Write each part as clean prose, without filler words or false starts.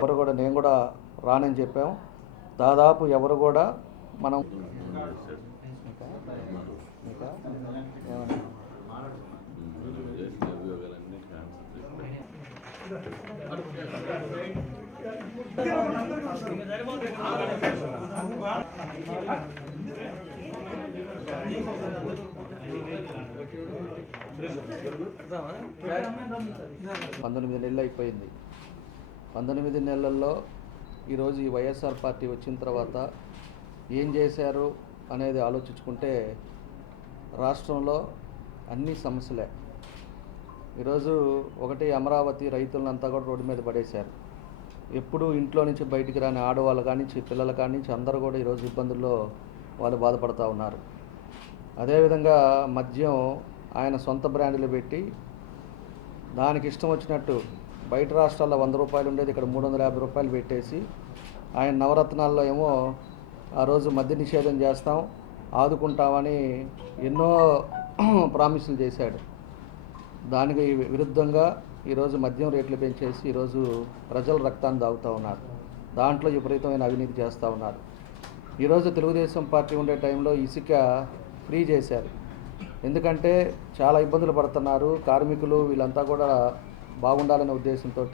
ఎవరు కూడా నేను కూడా రానని చెప్పాము. దాదాపు ఎవరు కూడా మనం పంతొమ్మిది నెలలు అయిపోయింది. 19 నెలల్లో ఈరోజు ఈ వైఎస్ఆర్ పార్టీ వచ్చిన తర్వాత ఏం చేశారు అనేది ఆలోచించుకుంటే రాష్ట్రంలో అన్ని సమస్యలే. ఈరోజు ఒకటి అమరావతి రైతులంతా కూడా రోడ్డు మీద పడేశారు. ఎప్పుడు ఇంట్లో నుంచి బయటికి రాని ఆడవాళ్ళు కానించి పిల్లలు కానించి అందరూ కూడా ఈరోజు ఇబ్బందుల్లో వాళ్ళు బాధపడుతూ ఉన్నారు. అదేవిధంగా మద్యం ఆయన సొంత బ్రాండ్లు పెట్టి దానికి ఇష్టం వచ్చినట్టు బయట రాష్ట్రాల్లో 100 రూపాయలు ఉండేది ఇక్కడ 350 రూపాయలు పెట్టేసి ఆయన నవరత్నాల్లో ఏమో ఆ రోజు మద్య నిషేధం చేస్తాం, ఆదుకుంటామని ఎన్నో ప్రామిసులు చేశాడు. దానికి విరుద్ధంగా ఈరోజు మద్యం రేట్లు పెంచేసి ఈరోజు ప్రజల రక్తాన్ని తాగుతూ ఉన్నారు. దాంట్లో విపరీతమైన అవినీతి చేస్తూ ఉన్నారు. ఈరోజు తెలుగుదేశం పార్టీ ఉండే టైంలో ఇసుక ఫ్రీ చేశారు. ఎందుకంటే చాలా ఇబ్బందులు పడుతున్నారు కార్మికులు, వీళ్ళంతా కూడా బాగుండాలనే ఉద్దేశంతో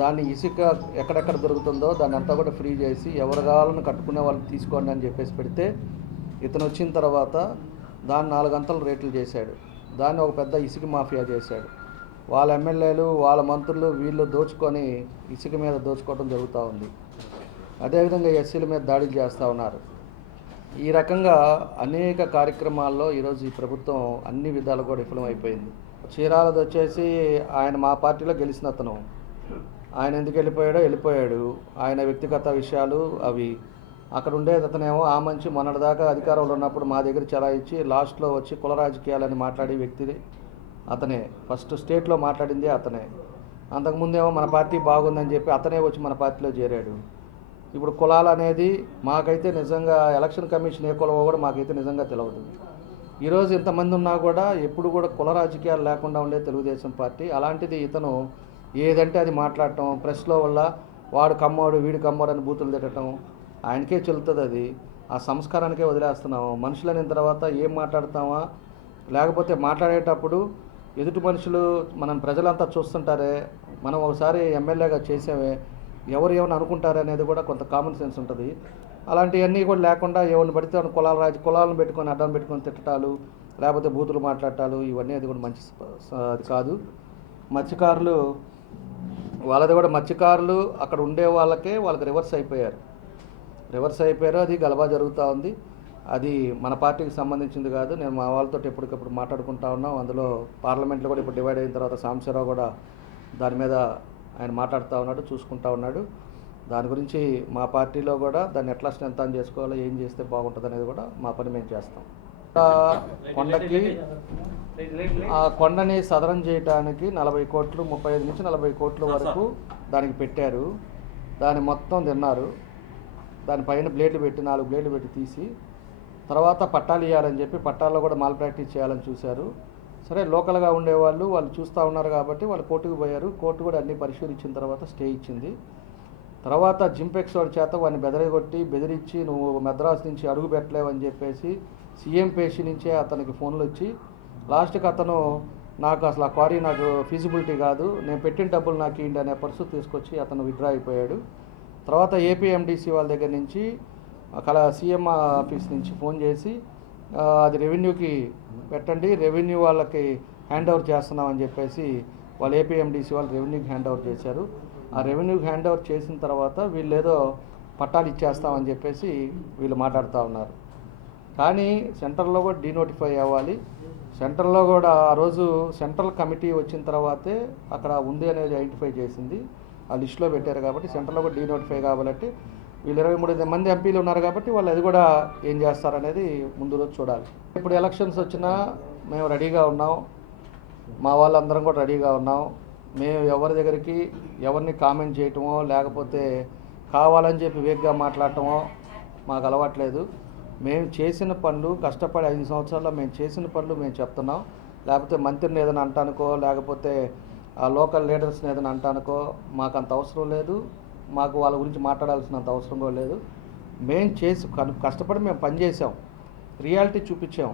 దాన్ని ఇసుక ఎక్కడెక్కడ దొరుకుతుందో దాన్ని అంతా కూడా ఫ్రీ చేసి ఎవరి కావాలని కట్టుకునే వాళ్ళు తీసుకోండి అని చెప్పేసి పెడితే ఇతను వచ్చిన తర్వాత దాన్ని 4 గంటలు రేట్లు చేశాడు. దాన్ని ఒక పెద్ద ఇసుక మాఫియా చేశాడు. వాళ్ళ ఎమ్మెల్యేలు వాళ్ళ మంత్రులు వీళ్ళు దోచుకొని ఇసుక మీద దోచుకోవడం జరుగుతూ ఉంది. అదేవిధంగా ఎస్సీల మీద దాడులు చేస్తూ ఉన్నారు. ఈ రకంగా అనేక కార్యక్రమాల్లో ఈరోజు ఈ ప్రభుత్వం అన్ని విధాలు కూడా విఫలమైపోయింది. చీరాలది వచ్చేసి ఆయన మా పార్టీలో గెలిచిన అతను, ఆయన ఎందుకు వెళ్ళిపోయాడు. ఆయన వ్యక్తిగత విషయాలు అవి. అక్కడ ఉండేది అతనేమో ఆ మంచి మొన్నటిదాకా అధికారంలో ఉన్నప్పుడు మా దగ్గర చలాయించి లాస్ట్లో వచ్చి కుల రాజకీయాలని మాట్లాడే వ్యక్తి అతనే. ఫస్ట్ స్టేట్లో మాట్లాడిందే అతనే. అంతకుముందేమో మన పార్టీ బాగుందని చెప్పి అతనే వచ్చి మన పార్టీలో చేరాడు. ఇప్పుడు కులాలు అనేది మాకైతే నిజంగా ఎలక్షన్ కమిషన్ ఏ కులమో కూడా మాకైతే నిజంగా తెలియదు. ఈరోజు ఇంతమంది ఉన్నా కూడా ఎప్పుడు కూడా కుల రాజకీయాలు లేకుండా ఉండే తెలుగుదేశం పార్టీ. అలాంటిది ఇతను ఏదంటే అది మాట్లాడటం, ప్రెస్లో వల్ల వాడు కమ్మోడు వీడు కమ్మోడు అని బూతులు తిట్టడం ఆయనకే చెల్లుతుంది. అది ఆ సంస్కారానికే వదిలేస్తున్నాము. మనుషులు అయిన తర్వాత ఏం మాట్లాడతామా, లేకపోతే మాట్లాడేటప్పుడు ఎదుటి మనుషులు మనం ప్రజలంతా చూస్తుంటారే, మనం ఒకసారి ఎమ్మెల్యేగా చేసామే, ఎవరు ఏమని అనుకుంటారు అనేది కూడా కొంత కామన్ సెన్స్ ఉంటుంది. అలాంటివన్నీ కూడా లేకుండా ఎవరిని పడితే కులాలను పెట్టుకొని అడ్డం పెట్టుకొని తిట్టడాలు, లేకపోతే బూతులు మాట్లాడటాలు, ఇవన్నీ అది కూడా మంచి అది కాదు. మత్స్యకారులు వాళ్ళది కూడా మత్స్యకారులు అక్కడ ఉండే వాళ్ళకి రివర్స్ అయిపోయారు. అది గలబా జరుగుతూ ఉంది. అది మన పార్టీకి సంబంధించింది కాదు. నేను మా వాళ్ళతో ఎప్పటికప్పుడు మాట్లాడుకుంటా ఉన్నాం. అందులో పార్లమెంట్లో కూడా ఇప్పుడు డివైడ్ అయిన తర్వాత సాంబశివరావు కూడా దాని మీద ఆయన మాట్లాడుతూ ఉన్నాడు, చూసుకుంటా ఉన్నాడు. దాని గురించి మా పార్టీలో కూడా దాన్ని ఎట్లా స్ట్రెంథన్ చేసుకోవాలో, ఏం చేస్తే బాగుంటుంది అనేది కూడా మా పని మేము చేస్తాం. కొండకి ఆ కొండని సదరం చేయడానికి 40 కోట్లు 35 నుంచి 40 కోట్ల వరకు దానికి పెట్టారు. దాన్ని మొత్తం తిన్నారు. దానిపైన బ్లేడ్లు పెట్టి 4 బ్లేడ్లు పెట్టి తీసి తర్వాత పట్టాలు ఇవ్వాలని చెప్పి పట్టాల్లో కూడా మాల్ ప్రాక్టీస్ చేయాలని చూశారు. సరే లోకల్గా ఉండేవాళ్ళు వాళ్ళు చూస్తూ ఉన్నారు కాబట్టి వాళ్ళు కోర్టుకు పోయారు. కోర్టు కూడా అన్ని పరిశీలించిన తర్వాత స్టే ఇచ్చింది. తర్వాత జింపెక్స్ వాడి చేత వాడిని బెదిరించి నువ్వు మద్రాసు నుంచి అడుగు పెట్టలేవు అని చెప్పేసి సీఎం పేషి నుంచే అతనికి ఫోన్లు వచ్చి లాస్ట్కి అతను నాకు అసలు ఆ క్వారీ నాకు ఫీజిబిలిటీ కాదు, నేను పెట్టిన డబ్బులు నాకు ఏంటి అనే పరిస్థితి తీసుకొచ్చి అతను విత్డ్రా అయిపోయాడు. తర్వాత ఏపీఎండిసి వాళ్ళ దగ్గర నుంచి అక్కడ సీఎం ఆఫీస్ నుంచి ఫోన్ చేసి అది రెవెన్యూకి పెట్టండి, రెవెన్యూ వాళ్ళకి హ్యాండ్ ఓవర్ చేస్తున్నామని చెప్పేసి వాళ్ళు ఏపీఎండిసి వాళ్ళు రెవెన్యూకి హ్యాండ్ ఓవర్ చేశారు. ఆ రెవెన్యూకి హ్యాండ్ ఓవర్ చేసిన తర్వాత వీళ్ళు ఏదో పట్టాలు ఇచ్చేస్తామని చెప్పేసి వీళ్ళు మాట్లాడుతూ ఉన్నారు. కానీ సెంట్రల్లో కూడా డీనోటిఫై అవ్వాలి. సెంట్రల్లో కూడా ఆ రోజు సెంట్రల్ కమిటీ వచ్చిన తర్వాతే అక్కడ ఉంది అనేది ఐడెంటిఫై చేసింది, ఆ లిస్టులో పెట్టారు. కాబట్టి సెంట్రల్లో కూడా డీనోటిఫై కావాలంటే వీళ్ళు 23 మంది ఎంపీలు ఉన్నారు కాబట్టి వాళ్ళు అది కూడా ఏం చేస్తారనేది ముందు రోజు చూడాలి. ఇప్పుడు ఎలక్షన్స్ వచ్చినా మేము రెడీగా ఉన్నాం, మా వాళ్ళందరం కూడా రెడీగా ఉన్నాం. మేము ఎవరి దగ్గరికి ఎవరిని కామెంట్ చేయటమో లేకపోతే కావాలని చెప్పి వేగ్గా మాట్లాడటమో మాకు అలవాట్లేదు. మేము చేసిన పనులు కష్టపడి 5 సంవత్సరాల్లో మేము చేసిన పనులు మేము చెప్తున్నాం. లేకపోతే మంత్రిని ఏదైనా అంటానుకో, లేకపోతే ఆ లోకల్ లీడర్స్ని ఏదైనా అంటానుకో మాకు అంత అవసరం లేదు. మాకు వాళ్ళ గురించి మాట్లాడాల్సినంత అవసరం కూడా లేదు. మేము కష్టపడి మేము పనిచేసాం, రియాలిటీ చూపించాం.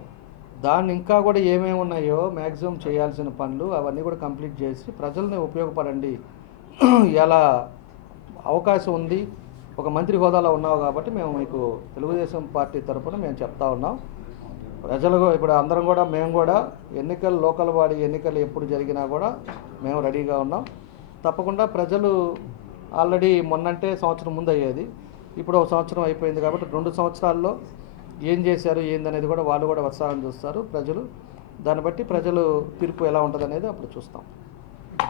దాన్ని ఇంకా కూడా ఏమేమి ఉన్నాయో మ్యాక్సిమం చేయాల్సిన పనులు అవన్నీ కూడా కంప్లీట్ చేసి ప్రజల్ని ఉపయోగపడండి. ఎలా అవకాశం ఉంది, ఒక మంత్రి హోదాలో ఉన్నావు కాబట్టి మేము మీకు తెలుగుదేశం పార్టీ తరఫున మేము చెప్తా ఉన్నాం. ప్రజలు ఇప్పుడు అందరం కూడా మేము కూడా ఎన్నికలు లోకల్ బాడీ ఎన్నికలు ఎప్పుడు జరిగినా కూడా మేము రెడీగా ఉన్నాం. తప్పకుండా ప్రజలు ఆల్రెడీ మొన్నంటే సంవత్సరం ముందు అయ్యేది, ఇప్పుడు ఒక సంవత్సరం అయిపోయింది కాబట్టి 2 సంవత్సరాల్లో ఏం చేశారు ఏందనేది కూడా వాళ్ళు కూడా ఉత్సాహం చూస్తారు ప్రజలు. దాన్ని బట్టి ప్రజలు తీర్పు ఎలా ఉంటుంది అనేది అప్పుడు చూస్తాం.